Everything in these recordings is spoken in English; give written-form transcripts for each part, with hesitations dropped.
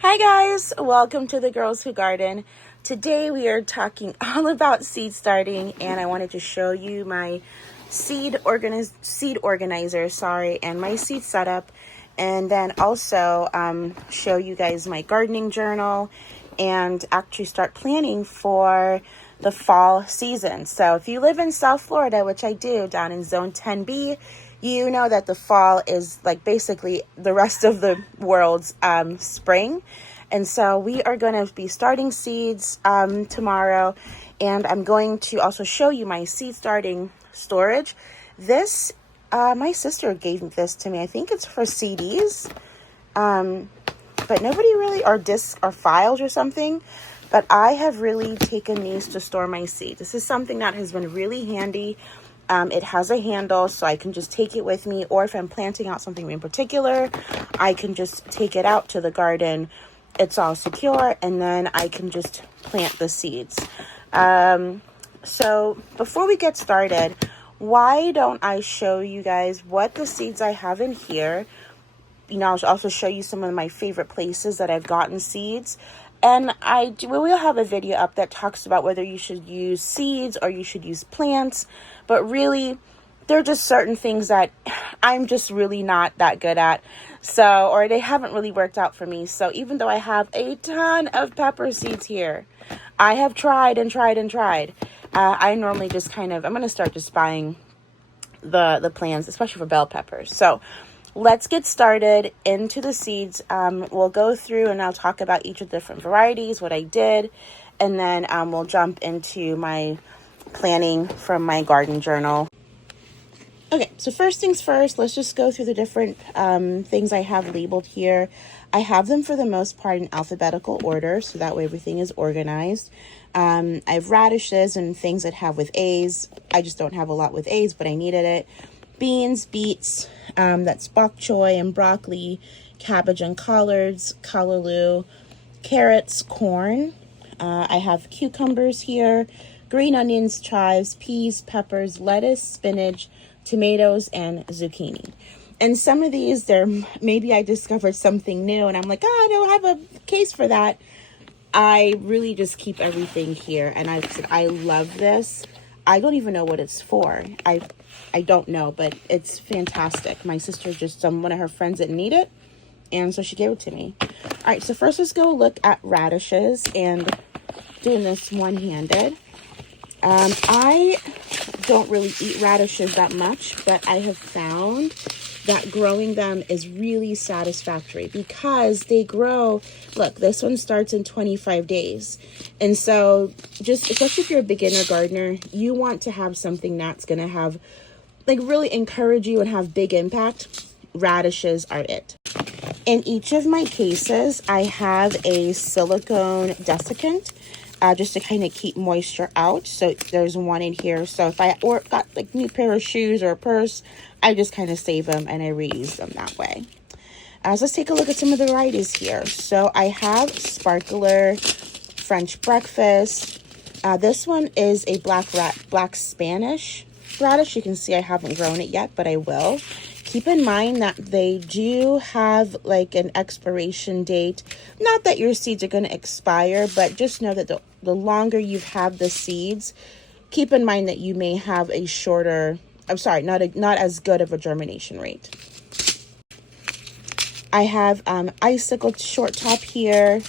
Hi guys, welcome to the Girls Who Garden. Today we are talking all about seed starting, and I wanted to show you my seed organizer, and my seed setup, and then also show you guys my gardening journal and actually start planning for the fall season. So if you live in South Florida, which I do, down in Zone 10B, you know that the fall is like basically the rest of the world's spring. And so we are going to be starting seeds tomorrow. And I'm going to also show you my seed starting storage. This, my sister gave this to me. I think it's for CDs. But nobody really, or discs or files or something. But I have really taken these to store my seeds. This is something that has been really handy. It has a handle, so I can just take it with me, or if I'm planting out something in particular, I can just take it out to the garden. It's all secure, and then I can just plant the seeds. So before we get started, why don't I show you guys what the seeds I have in here? You know, I'll also show you some of my favorite places that I've gotten seeds. And we will have a video up that talks about whether you should use seeds or you should use plants. But really, there are just certain things that I'm just really not that good at. So, or they haven't really worked out for me. So even though I have a ton of pepper seeds here, I have tried and tried and tried. I normally just I'm going to start just buying the plants, especially for bell peppers. So let's get started into the seeds. We'll go through and I'll talk about each of the different varieties, what I did, and then we'll jump into my planning from my garden journal. Okay, so first things first, let's just go through the different things I have labeled here. I have them for the most part in alphabetical order, so that way everything is organized. I have radishes and things that have with A's. I just don't have a lot with A's, but I needed it. Beans, beets, that's bok choy and broccoli, cabbage and collards, callaloo, carrots, corn. I have cucumbers here, green onions, chives, peas, peppers, lettuce, spinach, tomatoes, and zucchini. And some of these, maybe I discovered something new and I'm like, I don't have a case for that. I really just keep everything here, and I love this. I don't even know what it's for. I don't know, but it's fantastic. My sister just, one of her friends didn't need it, and so she gave it to me. All right, so first let's go look at radishes, and doing this one-handed. I don't really eat radishes that much, but I have found that growing them is really satisfactory because they grow. Look, this one starts in 25 days. And so just, especially if you're a beginner gardener, you want to have something that's going to have, like, really encourage you and have big impact. Radishes are it. In each of my cases, I have a silicone desiccant, just to kind of keep moisture out. So there's one in here. So if I got like new pair of shoes or a purse, I just kind of save them and I reuse them that way. So let's take a look at some of the varieties here. So I have Sparkler French Breakfast. This one is a black Spanish radish. You can see I haven't grown it yet, but I will. Keep in mind that they do have like an expiration date. Not that your seeds are going to expire, but just know that the longer you've had the seeds, keep in mind that you may have a shorter, not as good of a germination rate. I have icicle short top here,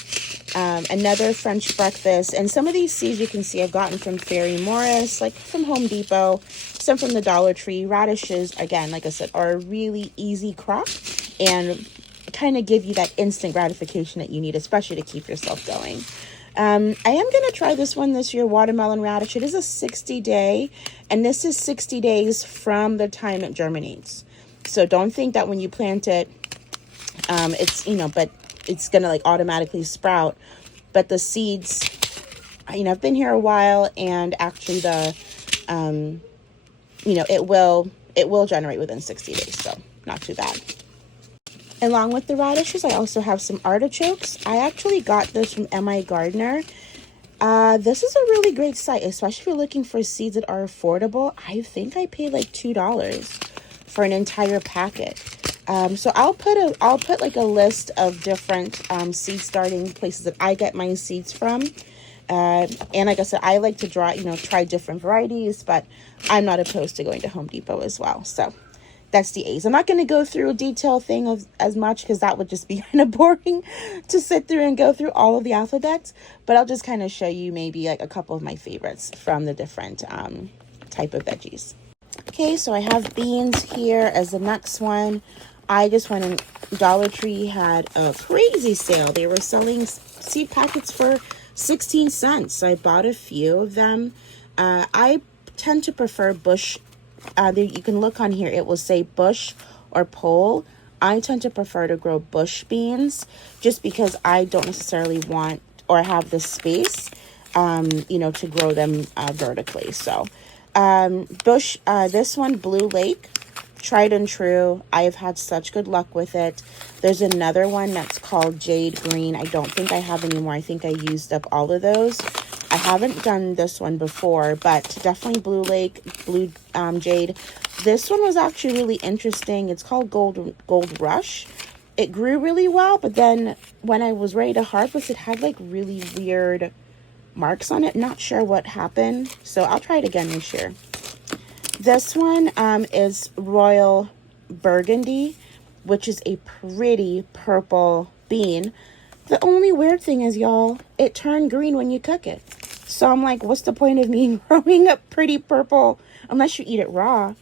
another French breakfast, and some of these seeds you can see I've gotten from Fairy Morris, like from Home Depot, some from the Dollar Tree. Radishes, again, like I said, are a really easy crop and kind of give you that instant gratification that you need, especially to keep yourself going. I am going to try this one this year, watermelon radish. It is a 60-day, and this is 60 days from the time it germinates. So don't think that when you plant it, but it's going to like automatically sprout. But the seeds, I've been here a while, and actually it will generate within 60 days. So not too bad. Along with the radishes, I also have some artichokes. I actually got this from M.I. Gardener. This is a really great site, especially if you're looking for seeds that are affordable. I think I paid like $2 for an entire packet. So I'll put like a list of different seed starting places that I get my seeds from. And like I said, I like to try different varieties, but I'm not opposed to going to Home Depot as well. So that's the A's. I'm not going to go through a detailed thing of as much because that would just be kind of boring to sit through and go through all of the alphabets. But I'll just kind of show you maybe like a couple of my favorites from the different type of veggies. Okay, so I have beans here as the next one. I just went in, Dollar Tree had a crazy sale. They were selling seed packets for 16 cents. So I bought a few of them. I tend to prefer bush. You can look on here. It will say bush or pole. I tend to prefer to grow bush beans just because I don't necessarily want or have the space, to grow them vertically. So bush, this one, Blue Lake. Tried and true. I have had such good luck with it. There's another one that's called Jade Green. I don't think I have anymore. I think I used up all of those. I haven't done this one before, but definitely Blue Lake, Blue Jade. This one was actually really interesting. It's called Gold Rush. It grew really well, but then when I was ready to harvest, it had like really weird marks on it. Not sure what happened, so I'll try it again this year. This one is Royal Burgundy, which is a pretty purple bean. The only weird thing is, y'all, it turned green when you cook it. So I'm like, what's the point of me growing a pretty purple unless you eat it raw?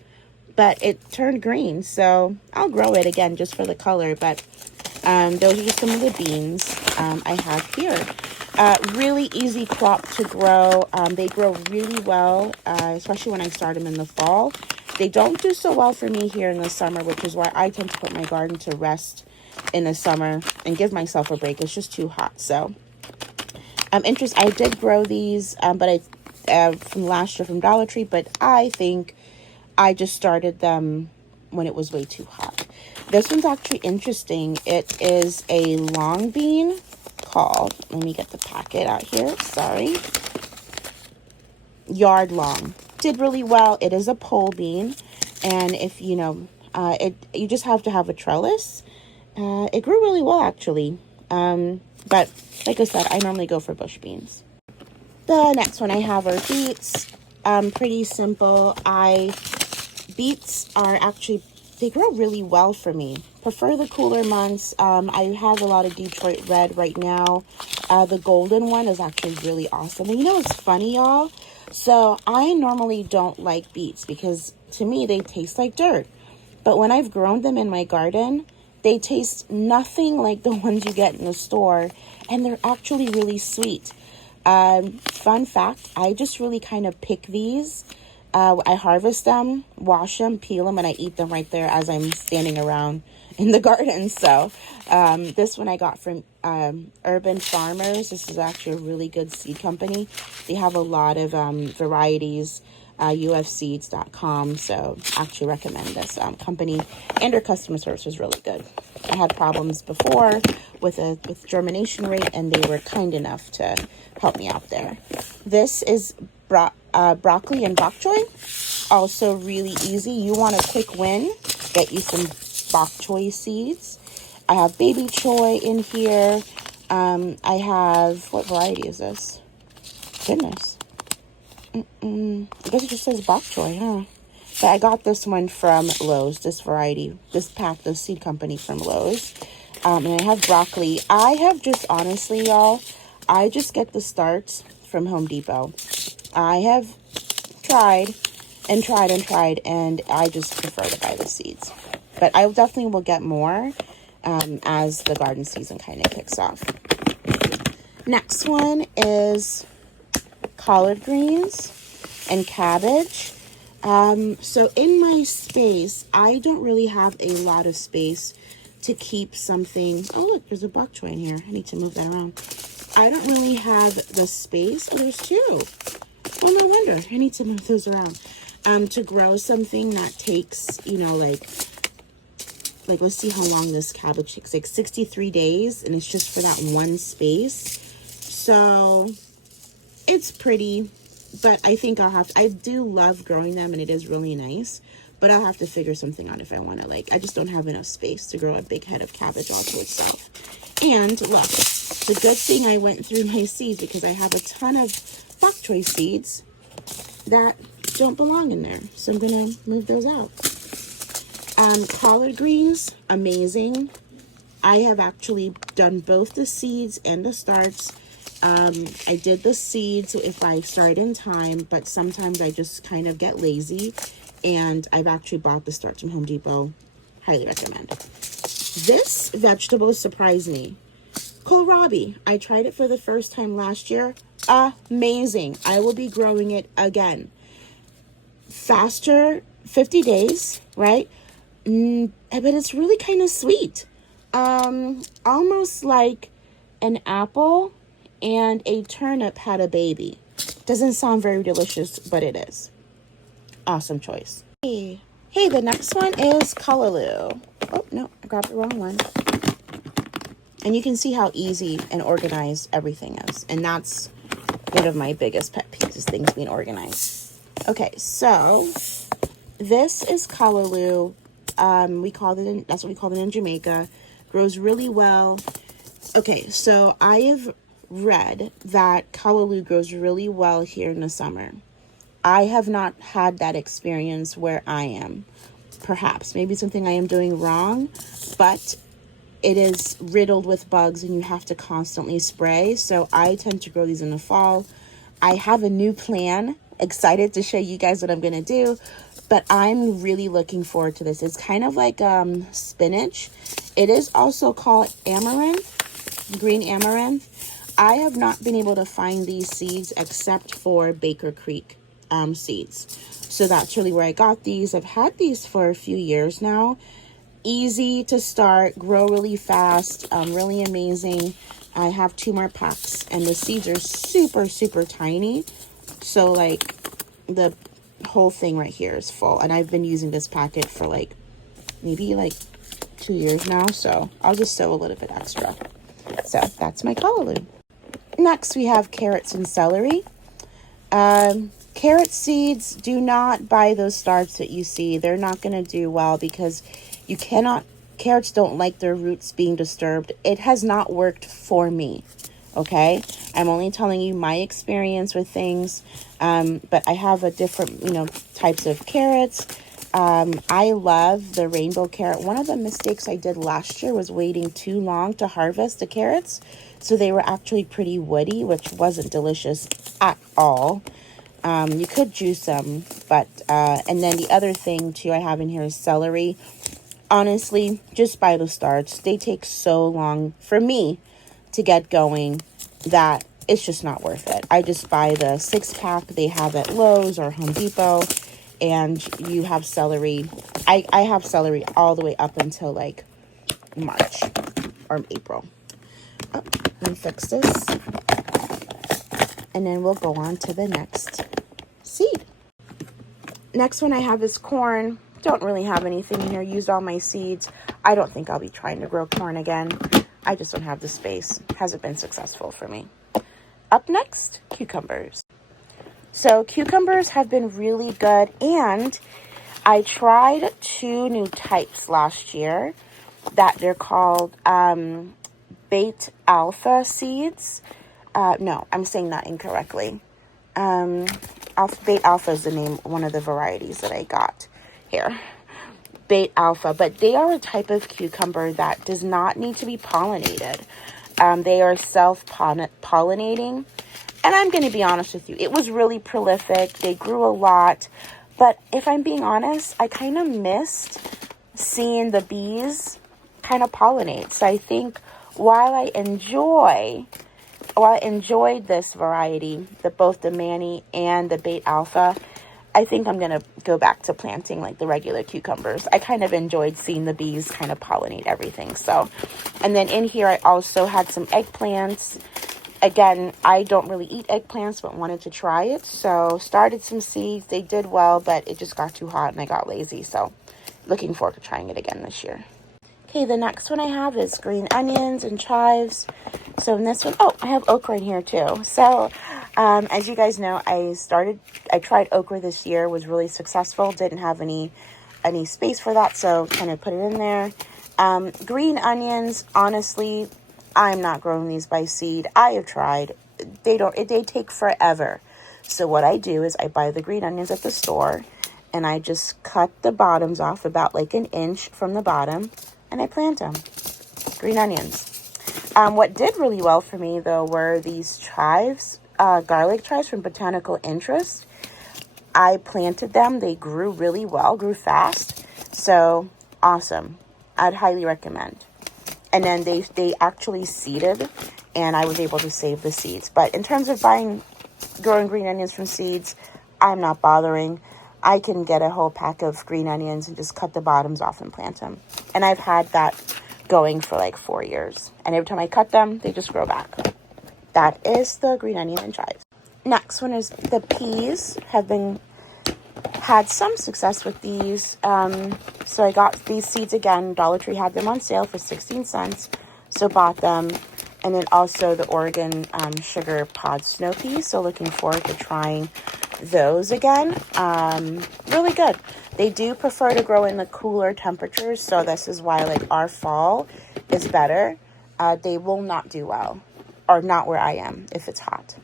But it turned green, so I'll grow it again just for the color. But those are just some of the beans I have here. Really easy crop to grow. They grow really well, especially when I start them in the fall. They don't do so well for me here in the summer, which is why I tend to put my garden to rest in the summer and give myself a break. It's just too hot. So I'm interested. I did grow these, but from last year from Dollar Tree, but I think I just started them when it was way too hot. This one's actually interesting. It is a long bean called, let me get the packet out here, sorry, Yard Long. Did really well. It is a pole bean, and if you just have to have a trellis. It grew really well actually, but like I said, I normally go for bush beans. The next one I have are beets. Pretty simple. Beets are actually, they grow really well for me. Prefer the cooler months. I have a lot of Detroit Red right now. The golden one is actually really awesome. And it's funny, y'all? So I normally don't like beets because to me they taste like dirt. But when I've grown them in my garden, they taste nothing like the ones you get in the store. And they're actually really sweet. Fun fact, I just really kind of pick these. I harvest them, wash them, peel them, and I eat them right there as I'm standing around in the garden. So this one I got from Urban Farmers. This is actually a really good seed company. They have a lot of varieties, ufseeds.com. So I actually recommend this company, and their customer service is really good. I had problems before with germination rate, and they were kind enough to help me out there. This is broccoli and bok choy. Also really easy. You want a quick win, get you some bok choy seeds. I have baby choy in here. I have, what variety is this? Goodness. I guess it just says bok choy, huh? But I got this one from Lowe's, this variety, this seed company from Lowe's. And I have broccoli. I have just, honestly, y'all, I just get the starts from Home Depot. I have tried, and I just prefer to buy the seeds. But I definitely will get more as the garden season kind of kicks off. Next one is collard greens and cabbage. So in my space, I don't really have a lot of space to keep something. Oh, look, there's a bok choy in here. I need to move that around. I don't really have the space. Oh, there's two. Oh, no wonder. I need to move those around. To grow something that takes, like let's see how long this cabbage takes. Like 63 days, and it's just for that one space. So it's pretty, but I think I do love growing them, and it is really nice. But I'll have to figure something out if I want to, like, I just don't have enough space to grow a big head of cabbage all to itself. And look, the good thing I went through my seeds because I have a ton of bok choy seeds that don't belong in there. So I'm going to move those out. Collard greens, amazing. I have actually done both the seeds and the starts. I did the seeds if I start in time, but sometimes I just kind of get lazy, and I've actually bought the starts from Home Depot. Highly recommend. This vegetable surprised me. Kohlrabi. I tried it for the first time last year. Amazing. I will be growing it again. Faster, 50 days, right? But it's really kind of sweet. Almost like an apple and a turnip had a baby. Doesn't sound very delicious, but it is. Awesome choice. Hey, the next one is Callaloo. Oh, no, I grabbed the wrong one. And you can see how easy and organized everything is. And that's one of my biggest pet peeves, is things being organized. Okay, so this is Callaloo. That's what we call it in Jamaica. Grows really well. Okay, so I have read that Callaloo grows really well here in the summer. I have not had that experience where I am. Perhaps, maybe something I am doing wrong, but it is riddled with bugs and you have to constantly spray. So I tend to grow these in the fall. I have a new plan. Excited to show you guys what I'm going to do. But I'm really looking forward to this. It's kind of like spinach. It is also called amaranth, green amaranth. I have not been able to find these seeds except for Baker Creek seeds. So that's really where I got these. I've had these for a few years now. Easy to start, grow really fast, really amazing. I have 2 more packs and the seeds are super, super tiny. So like the whole thing right here is full, and I've been using this packet for like maybe like 2 years now, so I'll just sow a little bit extra. So that's my Callaloo. Next we have carrots and celery. Carrot seeds, do not buy those starts that you see. They're not going to do well because carrots don't like their roots being disturbed. It has not worked for me. Okay, I'm only telling you my experience with things, but I have a different, types of carrots. I love the rainbow carrot. One of the mistakes I did last year was waiting too long to harvest the carrots, so they were actually pretty woody, which wasn't delicious at all. You could juice them, but, and then the other thing too I have in here is celery. Honestly, just buy the starts. They take so long for me to get going that it's just not worth it. I just buy the 6-pack they have at Lowe's or Home Depot, and you have celery. I have celery all the way up until like March or April. Oh, let me fix this. And then we'll go on to the next seed. Next one I have is corn. Don't really have anything in here. Used all my seeds. I don't think I'll be trying to grow corn again. I just don't have the space. Hasn't been successful for me. Up next, cucumbers. So cucumbers have been really good, and I tried 2 new types last year that they're called Bait Alpha seeds. No, I'm saying that incorrectly. Bait Alpha is the name, one of the varieties that I got here. Bait Alpha, but they are a type of cucumber that does not need to be pollinated. They are self-pollinating, and I'm going to be honest with you, it was really prolific. They grew a lot, but if I'm being honest, I kind of missed seeing the bees kind of pollinate. So I think while I enjoyed this variety, both the Manny and the Bait Alpha, I think I'm going to go back to planting like the regular cucumbers. I kind of enjoyed seeing the bees kind of pollinate everything. So, and then in here, I also had some eggplants. Again, I don't really eat eggplants, but wanted to try it. So started some seeds. They did well, but it just got too hot and I got lazy. So looking forward to trying it again this year. Okay, the next one I have is green onions and chives. So in this one, I have okra in here too. So as you guys know, I tried okra this year, was really successful, didn't have any any space for that, so kind of put it in there. Green onions, honestly, I'm not growing these by seed. I have tried. They take forever. So what I do is I buy the green onions at the store, and I just cut the bottoms off about like an inch from the bottom, and I plant them. Green onions. What did really well for me, though, were these chives, garlic chives from Botanical Interest. I planted them. They grew really well, grew fast. So, awesome. I'd highly recommend. And then they actually seeded, and I was able to save the seeds. But in terms of growing green onions from seeds, I'm not bothering. I can get a whole pack of green onions and just cut the bottoms off and plant them. And I've had that going for like 4 years. And every time I cut them, they just grow back. That is the green onion and chives. Next one is the peas. Had some success with these. So I got these seeds again. Dollar Tree had them on sale for 16 cents. So bought them. And then also the Oregon sugar pod snow peas. So looking forward to trying those again. Really good. They do prefer to grow in the cooler temperatures, so this is why like our fall is better. They will not do well, or not where I am if it's hot.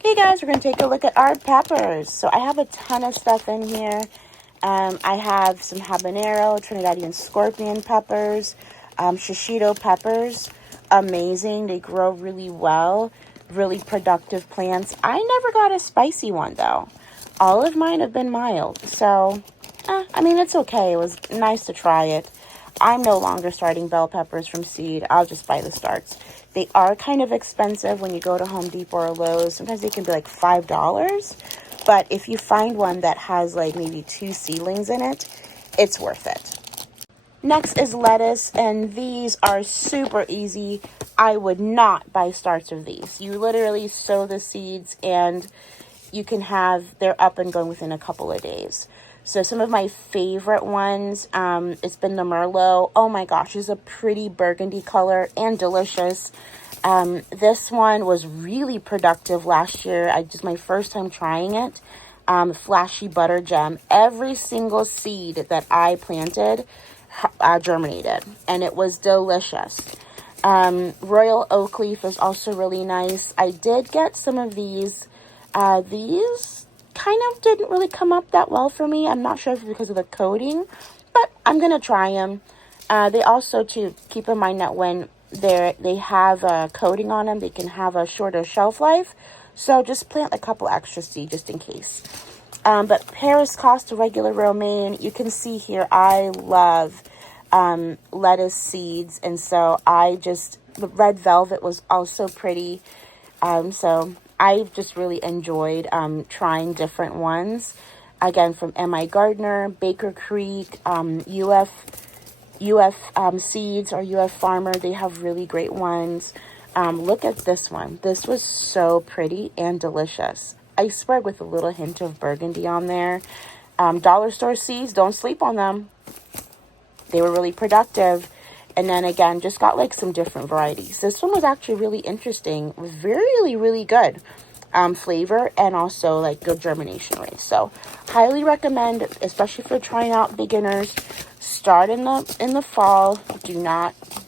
Okay guys, we're going to take a look at our peppers. So I have a ton of stuff in here. I have some habanero, Trinidadian scorpion peppers, shishito peppers. Amazing. They grow really well. Really productive plants. I never got a spicy one though. All of mine have been mild. So, I mean, it's okay. It was nice to try it. I'm no longer starting bell peppers from seed. I'll just buy the starts. They are kind of expensive when you go to Home Depot or Lowe's. Sometimes they can be like $5. But if you find one that has like maybe 2 seedlings in it, it's worth it. Next is lettuce, and these are super easy. I would not buy starts of these. You literally sow the seeds and they're up and going within a couple of days. So some of my favorite ones, it's been the Merlot. Oh my gosh, it's a pretty burgundy color and delicious. This one was really productive last year. My first time trying it. Flashy butter gem. Every single seed that I planted germinated, and it was delicious. Royal oak leaf is also really nice. I did get some of these. These kind of didn't really come up that well for me. I'm not sure if it's because of the coating, but I'm going to try them. They also, too, keep in mind that when they have a coating on them, they can have a shorter shelf life. So just plant a couple extra seeds just in case. But Paris Costa regular romaine, you can see here, I love lettuce seeds. And so the red velvet was also pretty. So I've just really enjoyed trying different ones. Again, from M.I. Gardner, Baker Creek, UF Seeds or UF Farmer. They have really great ones. Look at this one. This was so pretty and delicious. I swear, with a little hint of burgundy on there. Dollar store seeds, don't sleep on them. They were really productive. And then again, just got like some different varieties. This one was actually really interesting. It was really, really good flavor and also like good germination rate. So highly recommend, especially for trying out beginners. Start in the fall.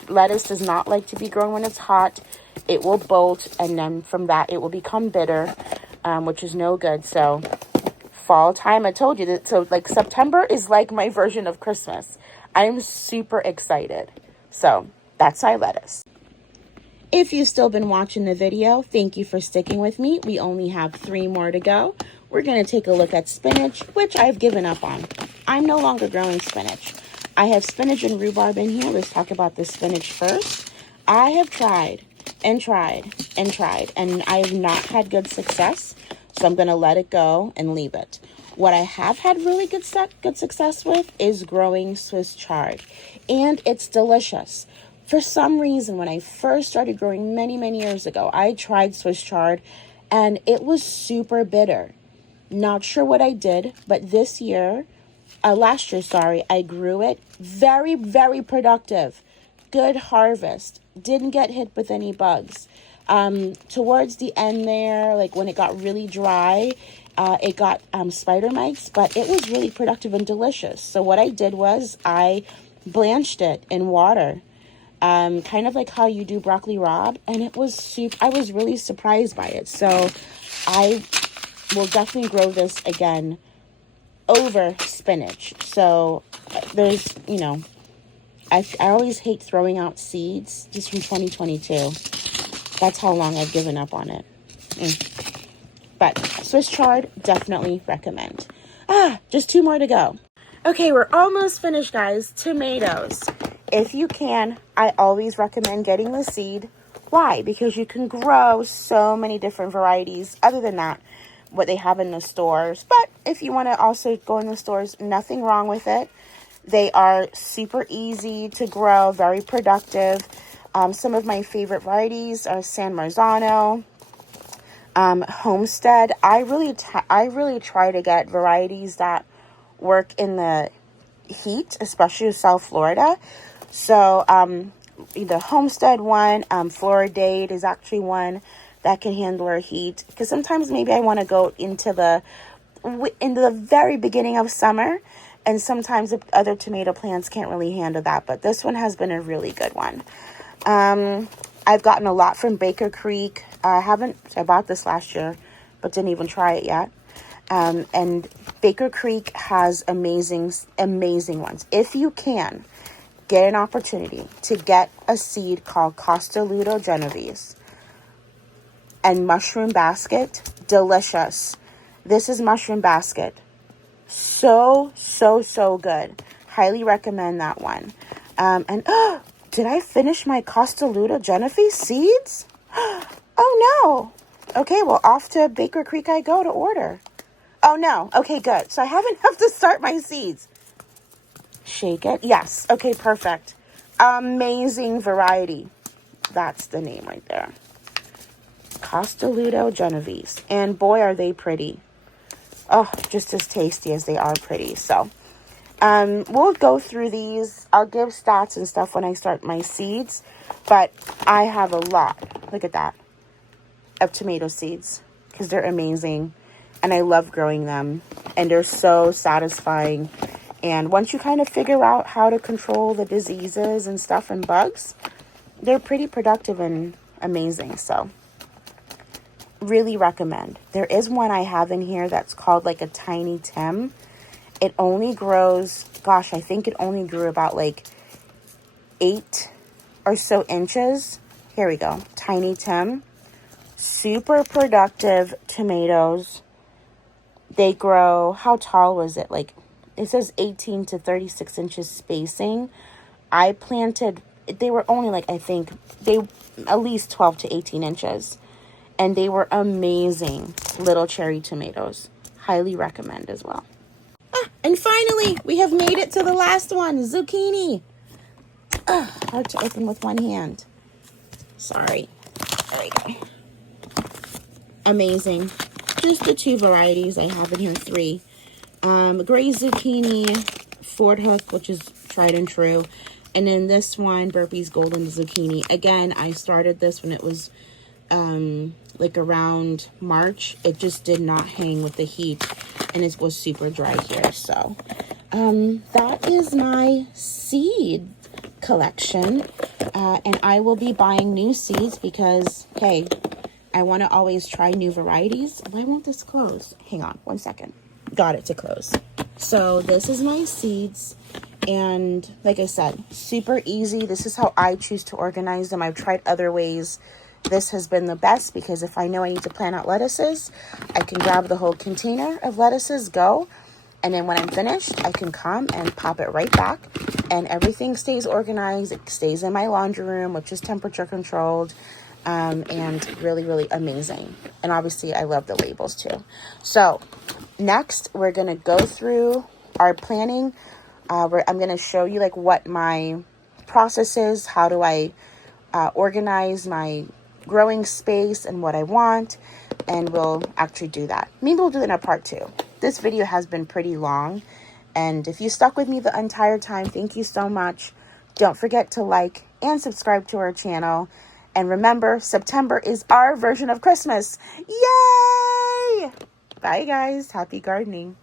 Lettuce does not like to be grown when it's hot. It will bolt, and then from that it will become bitter, which is no good. So fall time, I told you that. So like September is like my version of Christmas. I'm super excited. So that's our lettuce. If you've still been watching the video, thank you for sticking with me. We only have 3 more to go. We're going to take a look at spinach, which I've given up on. I'm no longer growing spinach. I have spinach and rhubarb in here. Let's talk about the spinach first. I have tried and tried and tried, and I have not had good success. So I'm going to let it go and leave it. What I have had really good success with is growing Swiss chard, and it's delicious. For some reason, when I first started growing many, many years ago, I tried Swiss chard, and it was super bitter. Not sure what I did, but last year, I grew it. Very, very productive. Good harvest. Didn't get hit with any bugs. Towards the end there, like when it got really dry, It got spider mites, but it was really productive and delicious. So what I did was I blanched it in water, kind of like how you do broccoli rabe, and it was soup. I was really surprised by it. So I will definitely grow this again over spinach. So there's, I always hate throwing out seeds just from 2022. That's how long I've given up on it. But Swiss chard, definitely recommend. Just 2 more to go. Okay, we're almost finished, guys. Tomatoes. If you can, I always recommend getting the seed. Why? Because you can grow so many different varieties other than that, what they have in the stores. But if you want to also go in the stores, nothing wrong with it. They are super easy to grow, very productive. Some of my favorite varieties are San Marzano, Homestead. I really try to get varieties that work in the heat, especially South Florida. So the Homestead one, Floridade is actually one that can handle our heat, because sometimes maybe I want to go into the very beginning of summer, and sometimes the other tomato plants can't really handle that, but this one has been a really good one. I've gotten a lot from Baker Creek. I bought this last year, but didn't even try it yet. And Baker Creek has amazing ones. If you can, get an opportunity to get a seed called Costa Ludo Genovese and Mushroom Basket. Delicious. This is Mushroom Basket. So good. Highly recommend that one. Did I finish my Costa Ludo Genovese seeds? Oh no. Okay, well, off to Baker Creek I go to order. Oh no. Okay, good. So I haven't have to start my seeds. Shake it. Yes. Okay, perfect. Amazing variety. That's the name right there. Costa Ludo Genovese. And boy, are they pretty. Oh, just as tasty as they are pretty. So we'll go through these. I'll give stats and stuff when I start my seeds, but I have a lot, look at that, of tomato seeds, because they're amazing and I love growing them, and they're so satisfying. And once you kind of figure out how to control the diseases and stuff and bugs, they're pretty productive and amazing. So really recommend. There is one I have in here that's called like a Tiny Tim. It only grows, gosh, I think it only grew about like 8 or so inches. Here we go. Tiny Tim. Super productive tomatoes. They grow, how tall was it? Like, it says 18 to 36 inches spacing. I planted, they were only like, I think, they at least 12 to 18 inches. And they were amazing little cherry tomatoes. Highly recommend as well. And finally, we have made it to the last one, zucchini. Hard to open with one hand. Sorry. There we go. Amazing. Just the 2 varieties I have in here, 3. Gray zucchini, Ford Hook, which is tried and true. And then this one, Burpee's Golden Zucchini. Again, I started this when it was like around March. It just did not hang with the heat, and it was super dry here. So that is my seed collection, and I will be buying new seeds because, hey, I want to always try new varieties. Why won't this close? Hang on 1 second. Got it to close. So this is my seeds, and like I said, super easy. This is how I choose to organize them. I've tried other ways. This has been the best because if I know I need to plant out lettuces, I can grab the whole container of lettuces, go, and then when I'm finished, I can come and pop it right back, and everything stays organized. It stays in my laundry room, which is temperature controlled, and really amazing. And obviously, I love the labels too. So next, we're going to go through our planning. I'm going to show you like what my process is. How do I organize my growing space and what I want, and we'll actually do that. Maybe we'll do it in a part 2. This video has been pretty long, and if you stuck with me the entire time, thank you so much. Don't forget to like and subscribe to our channel, and remember, September is our version of Christmas. Yay! Bye, guys. Happy gardening.